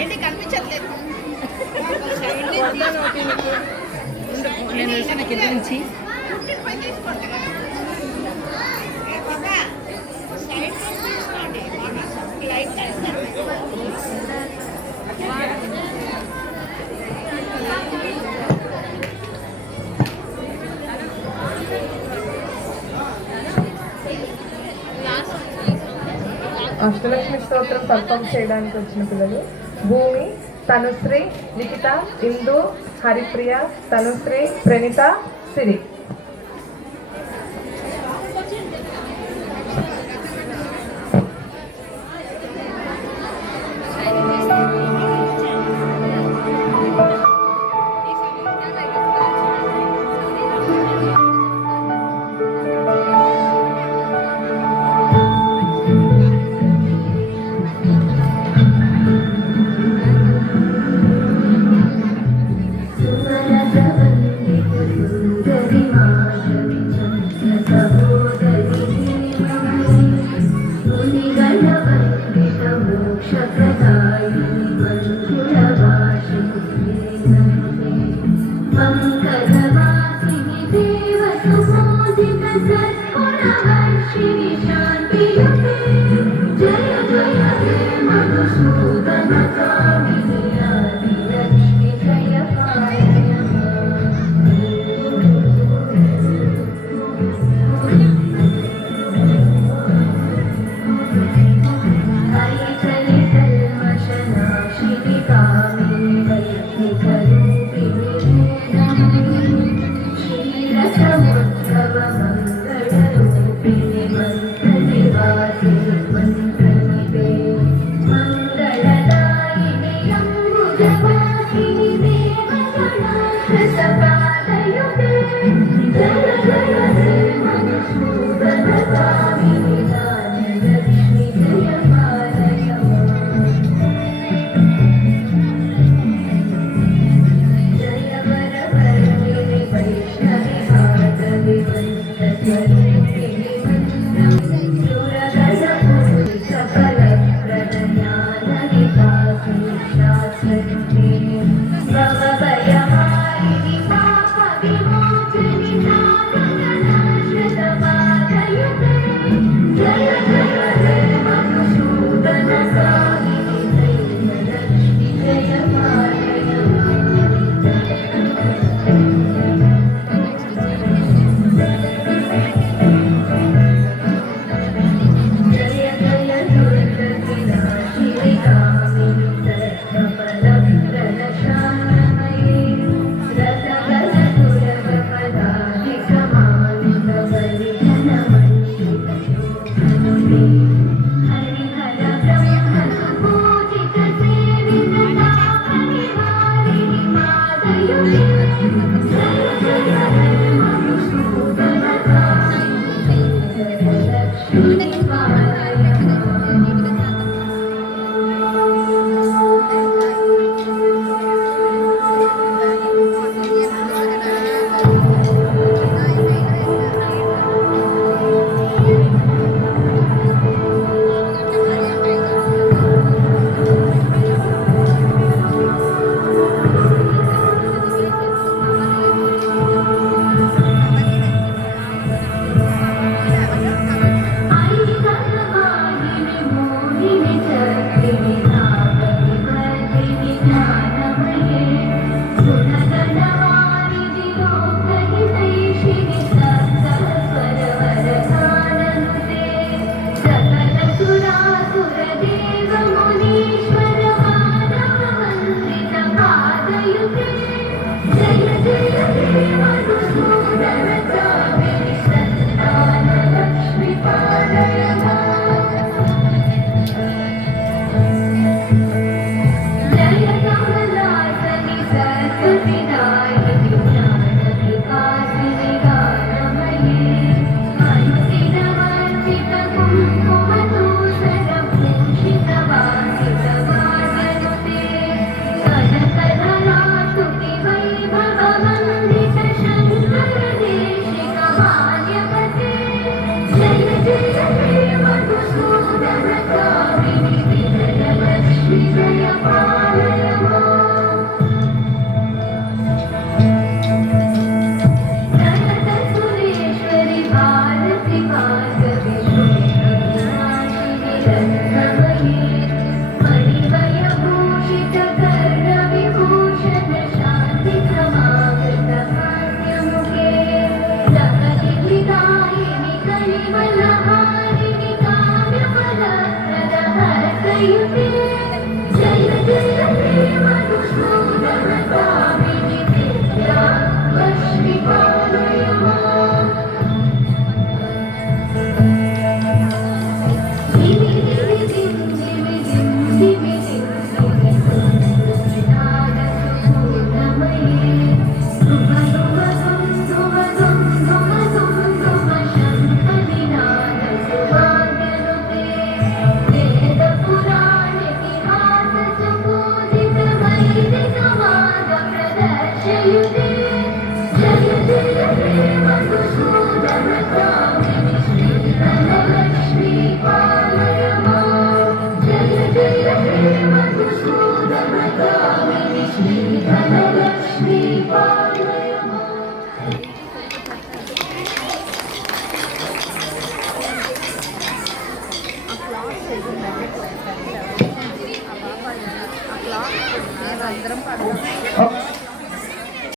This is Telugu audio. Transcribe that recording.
ఏంటి కనిపించట్లేదు నేను వెళ్తాను కింద నుంచి. అష్టలక్ష్మి స్తోత్రం పర్ఫామ్ చేయడానికి వచ్చిన పిల్లలు భూమి, తనుశ్రీ, లిఖిత, ఇందు, హరిప్రియ, తనుశ్రీ, ప్రణిత, సిరి. सकल प्रदज्ञान विकास शास्त्र जय जय हे मधुसूदन कामिनि विद्या लक्ष्मी पालय माम् दिवि दिवि दिं दिवि दिं दिवि दिं नाद सुपूर्णमये धुम धुम धुम धुम धुम धुम धुम शङ्खनिनाद सुवाद्यनुते वेद पुराण इतिहास सुपूजित वैदिकवाद प्रदर्शयुते जय जय हे मधुसूदन कामिनि श्रीधनलक्ष्मी पालय माम् जय जय हे मधुसूदन कामिनि श्रीधनलक्ष्मी पालय माम् అందరం పడదాం. ఒక